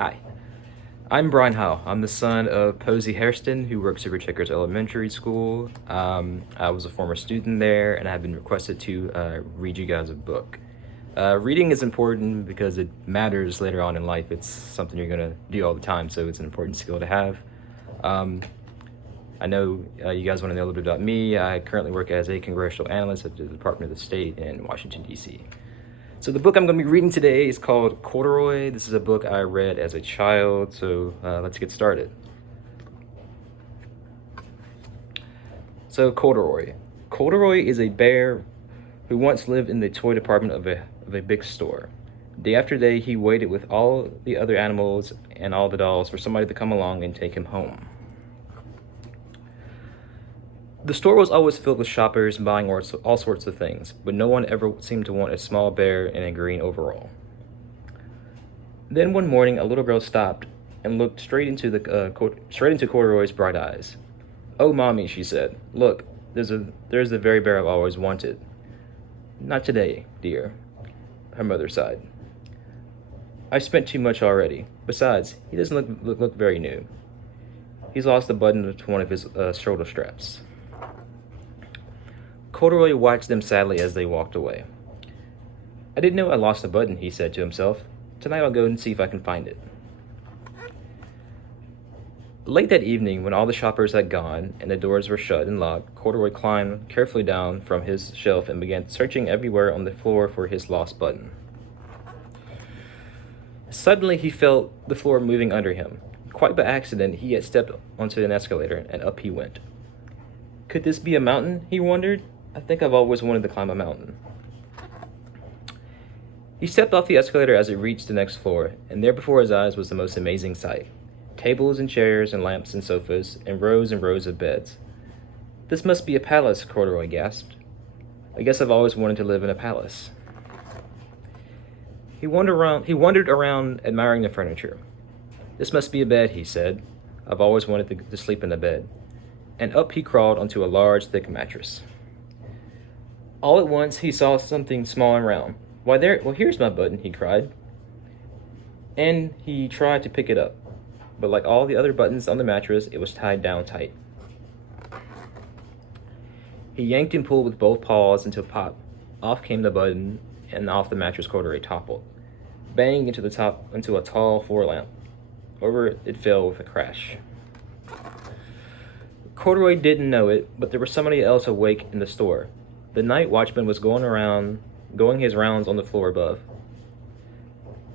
Hi, I'm Brian Howe. I'm the son of Posey Hairston, who works at Checkers Elementary School. I was a former student there, and I've been requested to read you guys a book. Reading is important because it matters later on in life. It's something you're going to do all the time, so it's an important skill to have. I know you guys want to know a little bit about me. I currently work as a congressional analyst at the Department of the State in Washington, D.C. So the book I'm going to be reading today is called Corduroy. This is a book I read as a child, so let's get started. So Corduroy. Corduroy is a bear who once lived in the toy department of a big store. Day after day, he waited with all the other animals and all the dolls for somebody to come along and take him home. The store was always filled with shoppers buying all sorts of things, but no one ever seemed to want a small bear in a green overall. Then one morning, a little girl stopped and looked straight into Corduroy's bright eyes. "Oh, Mommy," she said, "look, there's the very bear I've always wanted." "Not today, dear," her mother sighed. "I've spent too much already. Besides, he doesn't look very new. He's lost a button to one of his shoulder straps." Corduroy watched them sadly as they walked away. "I didn't know I lost a button," he said to himself. "Tonight I'll go and see if I can find it." Late that evening, when all the shoppers had gone and the doors were shut and locked, Corduroy climbed carefully down from his shelf and began searching everywhere on the floor for his lost button. Suddenly, he felt the floor moving under him. Quite by accident, he had stepped onto an escalator, and up he went. Could this be a mountain, he wondered? I think I've always wanted to climb a mountain. He stepped off the escalator as it reached the next floor, and there before his eyes was the most amazing sight. Tables and chairs and lamps and sofas, and rows of beds. "This must be a palace," Corduroy gasped. "I guess I've always wanted to live in a palace." He wandered around admiring the furniture. "This must be a bed," he said. "I've always wanted to sleep in a bed." And up he crawled onto a large, thick mattress. All at once, he saw something small and round. Well, here's my button," he cried. And he tried to pick it up, but like all the other buttons on the mattress, it was tied down tight. He yanked and pulled with both paws until pop. Off came the button, and off the mattress Corduroy toppled, bang into a tall floor lamp. Over it fell with a crash. Corduroy didn't know it, but there was somebody else awake in the store. The night watchman was going his rounds on the floor above.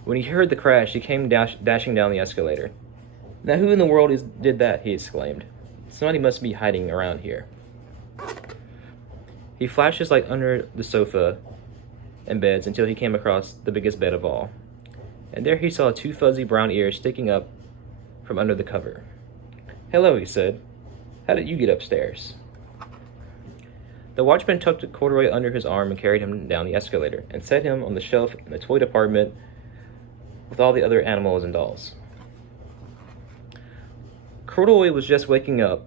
When he heard the crash, he came dashing down the escalator. "Now who in the world did that?" he exclaimed. "Somebody must be hiding around here." He flashed his light under the sofa and beds until he came across the biggest bed of all. And there he saw two fuzzy brown ears sticking up from under the cover. "Hello," he said. "How did you get upstairs?" The watchman tucked Corduroy under his arm and carried him down the escalator and set him on the shelf in the toy department with all the other animals and dolls. Corduroy was just waking up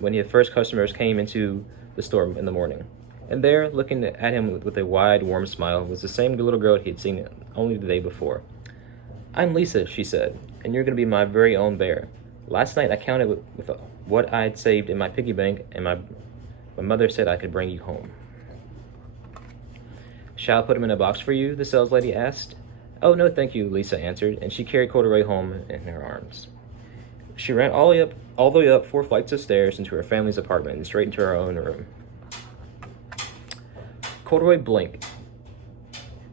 when the first customers came into the store in the morning. And there, looking at him with a wide, warm smile, was the same little girl he had seen only the day before. "I'm Lisa," she said, "and you're going to be my very own bear. Last night I counted with what I'd saved in my piggy bank, and my mother said I could bring you home." "Shall I put him in a box for you?" the sales lady asked. "Oh, no, thank you," Lisa answered, and she carried Corduroy home in her arms. She ran all the way up 4 flights of stairs into her family's apartment and straight into her own room. Corduroy blinked.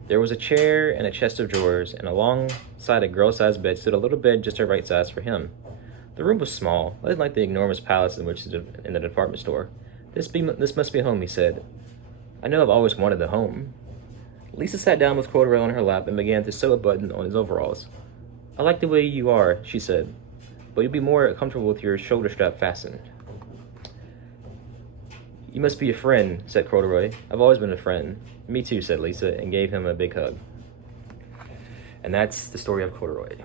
There was a chair and a chest of drawers, and alongside a girl-sized bed stood a little bed just the right size for him. The room was small, unlike the enormous palace in the department store. This must be home," he said. "I know I've always wanted a home." Lisa sat down with Corduroy on her lap and began to sew a button on his overalls. "I like the way you are," she said, "but you'll be more comfortable with your shoulder strap fastened." "You must be a friend," said Corduroy. "I've always been a friend." "Me too," said Lisa, and gave him a big hug. And that's the story of Corduroy.